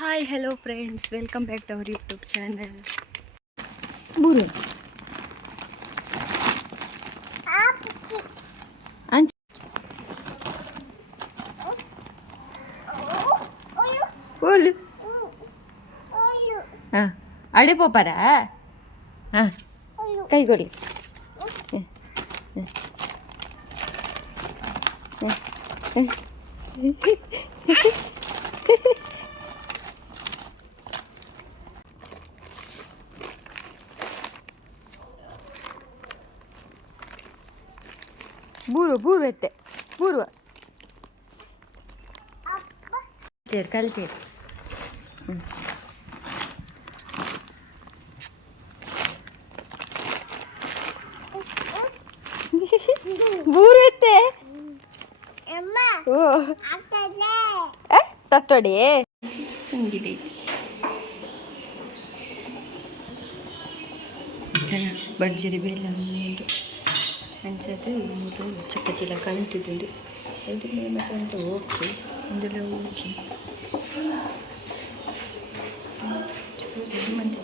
Hi hello friends, welcome back to our YouTube channel. ಬೂರು ಅಂಚ ಓಲು ಹಾಂ ಅಡೆ ಪೋಪಾರ ಹಾಂ ಕೈಗೊಳ್ಳಿ. ಬೂರು ಬೂರು ಎತ್ತೆ ಬೂರುವ ಕಲ್ತೇರಿ ಬೂರು ಎತ್ತೆ ಓ ತಟ್ಟೊಡಿ ಹಿಂಗಿದೆ ಬಡ್ಜರಿ ಬೇಲ ಮೂರು ಅಂಚದು ಮೂರು ಚಪಾತಿಲ ಕಂಟಿದ್ದು ಅದು ಮತ್ತೆ ಅಂತ ಓಕೆ ಒಂದೆಲ್ಲ ಓಕೆ ಮಂತ್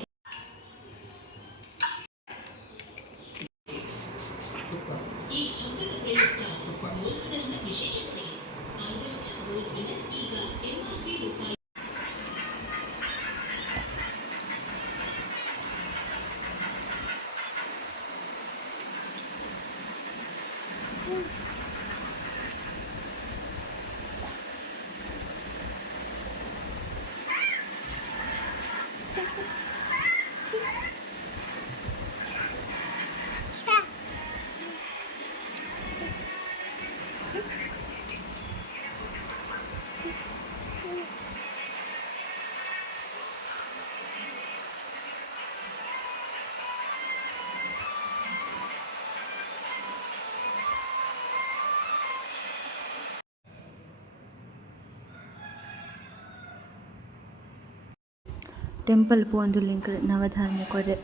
ಟೆಂಪಲ್ ಪೋಂದು ಲಿಂಕ್ ನವಧಾನ್ಯ ಕೊಡೆ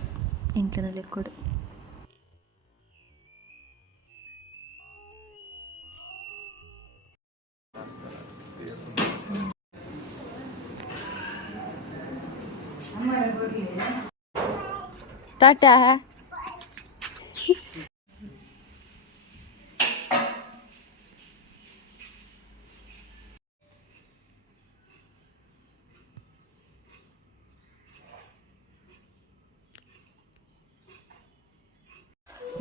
ಇಂಕ್ಲನಲ್ಲಿ ಕೊಡು. ಟಾಟಾ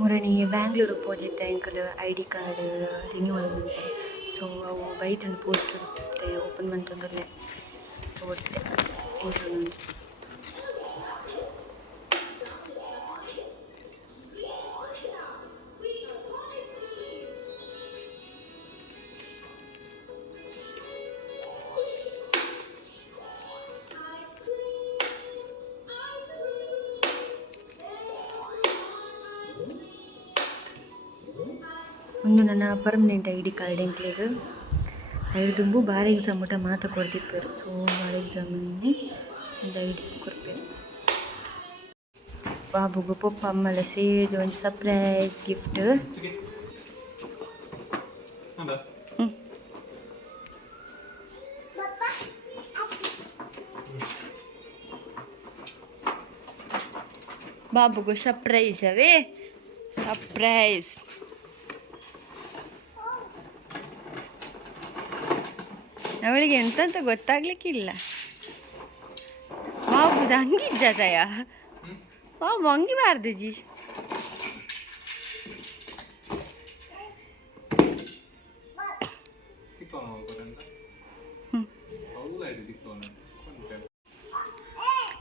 ಮುರಣಿ ಬ್ಯಾಂಗ್ಳೂರು ಹೋದಿದ್ದೆ ಅಂಕಲ್ ID ಕಾರ್ಡ್ ರಿನ್ಯೂವಲ್ ಮನ್ಪೆ. ಸೊ ಅವು ಬೈತಂಡು ಪೋಸ್ಟ್ ಇರುತ್ತೆ ಓಪನ್ ಮಂತೊಂದುಲ್ಲೆ ತೋಡ್ತೆ ಇಂಕ್ಲುಂದು. ಒಂದು ನನ್ನ ಪರ್ಮನೆಂಟ್ ID ಕಾರ್ಡ್ ಎಂಕ್ಲೆಗ್ ಐದು ದುಂಬು ಬಾರ್ ಎಕ್ಸಾಮ್ ಊಟ ಮಾತ ಕೊಡ್ತಿಪ್ಪೇರು. ಸೊ ಬಾರ್ ಎಕ್ಸಾಮಲ್ಲಿ ಒಂದು ID ಕೊಡ್ಪೇರು. ಬಾಬುಗು ಪಪ್ಪ ಅಮ್ಮಲ ಸೇರಿ ಒಂದು ಸರ್ಪ್ರೈಸ್ ಗಿಫ್ಟ್. ಬಾಬುಗು ಸರ್ಪ್ರೈಸ್ ಅವೇ ಸರ್ಪ್ರೈಸ್. ಅವಳಿಗೆ ಎಂತಂತ ಗೊತ್ತಾಗ್ಲಿಕ್ಕಿಲ್ಲ. ಬಾಬುದು ಹಂಗಿದ್ದ ತಯ ಬಾಬು ಹಂಗಿಬಾರ್ದು ಜಿ.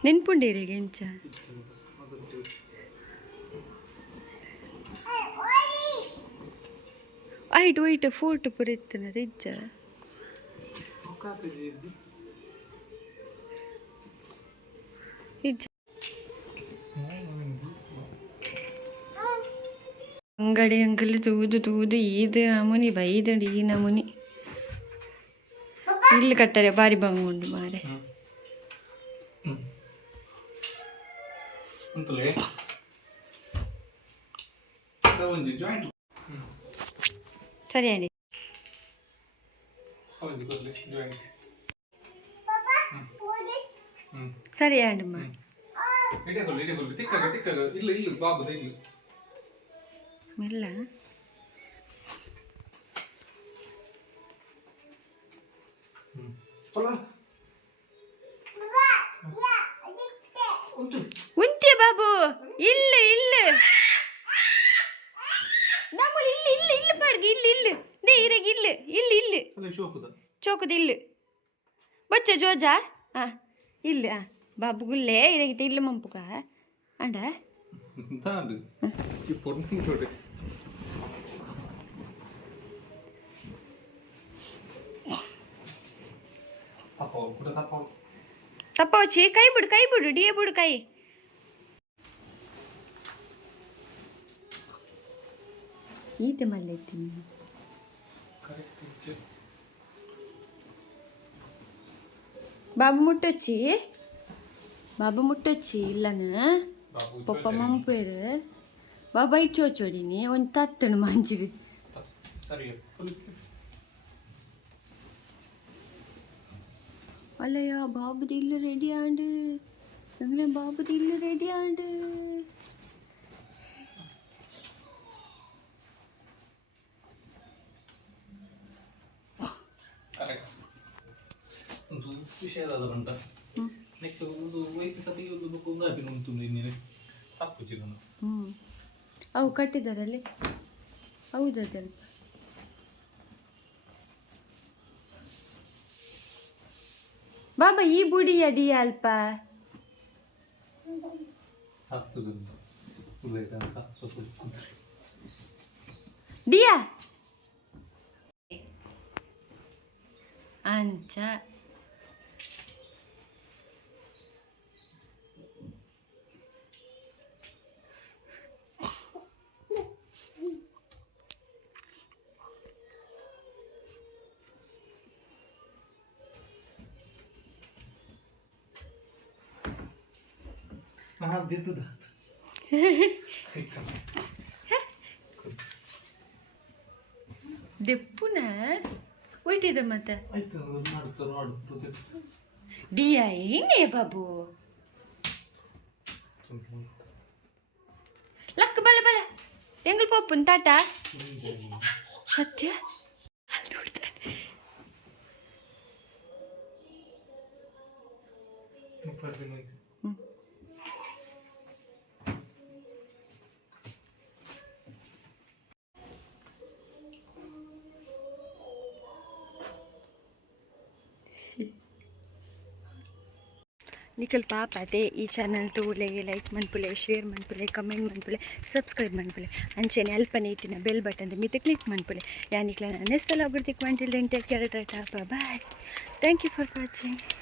ನೆನ್ಪುಂಡೇರಿಗೆ ಎಂಚ ಐಟ್ ವೈಟ್ ಫೋಟೋ ಪುರಿತ್ತನ ಇಜ್ಜ ಅಂಗಡಿ ಅಂಕಲ್ ತೂದು ತೂದು ಈದು ನಮೂನಿ ಬೈದಂಡು ಈ ನಮೂನಿ ಇಲ್ಲಿ ಕಟ್ಟರೆ ಬಾರಿ ಬಂಗುಂಡು ಮಾರೆ. ಸರಿ ಅಂಡಿ ಸರಿ ಆಂಡಮ್ಮ ಮೆಲ್ಲ ಉಂಟೆ ಬಾಬು ಇಲ್ಲ ಇಲ್ಲ ನಮ್ಮಲ್ಲಿ ಇಲ್ಲ ಇಲ್ಲ ಇಲ್ಲ ಪಾಡ್ಗೆ ಇಲ್ಲ ಇಲ್ಲ ದೇ ಇರಗೆ ಇಲ್ಲ ಇಲ್ಲ ಇಲ್ಲ ಚೋಕದ ಇಲ್ಲ ಬಚ್ಚ ಜೋಜಾ ಇಲ್ಲ ಬಾಬು ಗುಲ್ಲೆ ಇರಗಿತ ಇಲ್ಲ ಮಂಪುಗ ಅಂಡ ತಪ್ಪ వచ్చి ಕೈ ಬಿಡು ಡಿಯ ಬಿಡು ಕೈ ಈತೆ ಮಲ್ಲೆ ಇತ್ತೀನಿ బాబు ముట్టొచ్చి ఇల్లను పప్ప మంపేరు బాబా ఇచ్చోచోడిని ಒಂದು ತತ್ತನು ಮಂಜಿರಿ ಅಲ್ಲಯ್ಯ ಬಾಬುದು ಇಲ್ಲು ರೆಡಿ ಆಂಡು അങ്ങനെ ബാബുದು ഇല്ല് റെഡി ആണ്ട് ಅವು ಕಟ್ಟಿದಾರಲ್ಲಿ ಹೌದಲ್ಲ ಬಾಬಾ ಈ ಬುಡಿ ಅಡಿ ಅಲ್ಪ ಡಿಯಾ ಅಂಚ ದೆಪ್ಪುನ ಒಯ್ಟಿದೆ ಮತ್ತೆ ಡಿಯಾ ಹಿಂಗೆ ಬಾಬು ಲಕ್ಕ ಬಲ ಬಲ ಎಂಗಲ್ ಪಪ್ಪುನ್ ತಾಟ ಸತ್ಯ ಅಲ್ಲಿ ನೋಡ್ತಾರೆ निकल पाप आते ई चैनल तो लाइक मनपुले शेर मनपुले कमेंट मनपुले सब्सक्राइब मनपुले अंचेने अल्पने बेल बटन मीते क्लिक मनपुले या निकल next till then take care tata bye thank you for watching.